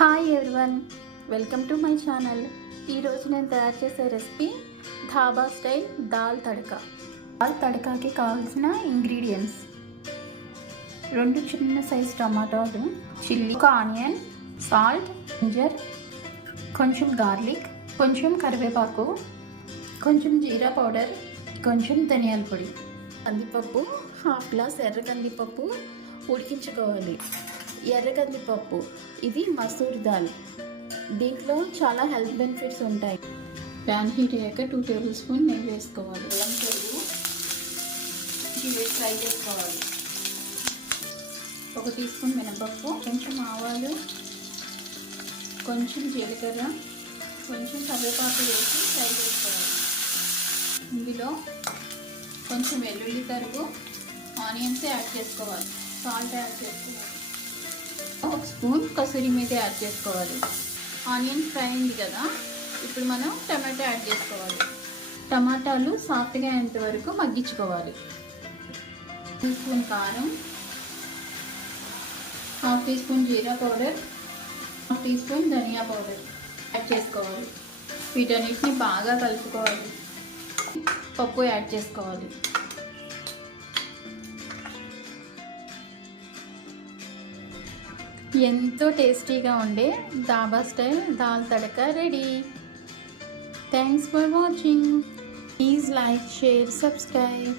Hi everyone, welcome to my channel. ఈరోజు నేను తయారు చేసే రెసిపీ ధాబా స్టైల్ దాల్ తడకా. దాల్ తడకాకి కావాల్సిన ఇంగ్రీడియంట్స్: 2 చిన్న సైజ్ టమాటాలు, చిల్లీ, ఒక ఆనియన్, సాల్ట్, జింజర్, కొంచెం గార్లిక్, కొంచెం కరివేపాకు, కొంచెం జీరా పౌడర్, కొంచెం ధనియాల పొడి. కందిపప్పు, హాఫ్ గ్లాస్ ఎర్ర కందిపప్పు ఉడికించుకోవాలి. ఎర్ర కందిపప్పు ఇది మసూర్ దాల్. దీంట్లో చాలా హెల్త్ బెనిఫిట్స్ ఉంటాయి. ప్యాన్ హీట్ అయ్యాక 2 టేబుల్ స్పూన్ నెయ్యి వేసుకోవాలి. అల్లం పెరుగు ఇవి ఫ్రై చేసుకోవాలి. 1 టీ స్పూన్ మినపప్పు, కొంచెం ఆవాలు, కొంచెం జీలకర్ర, కొంచెం కరివేపాకు వేసి ఫ్రై చేసుకోవాలి. ఇందులో కొంచెం వెల్లుల్లి తరుగు, ఆనియన్స్ యాడ్ చేసుకోవాలి. సాల్ట్ యాడ్ చేసుకోవాలి. 1 స్పూన్ కసూరి మేతి యాడ్ చేసుకోవాలి. ఆనియన్ ఫ్రై అయింది కదా, ఇప్పుడు మనం టమాటో యాడ్ చేసుకోవాలి. టమాటాలు సాఫ్ట్గా అయ్యేంత వరకు మగ్గించుకోవాలి. 2 స్పూన్ కారం, హాఫ్ టీ స్పూన్ జీరా పౌడర్, హాఫ్ టీ స్పూన్ ధనియా పౌడర్ యాడ్ చేసుకోవాలి. వీటన్నిటిని బాగా కలుపుకోవాలి. పప్పు యాడ్ చేసుకోవాలి. ఎంతో టేస్టీగా ఉండే dhaba style dal tadka ready. Thanks for watching. Please like, share, subscribe.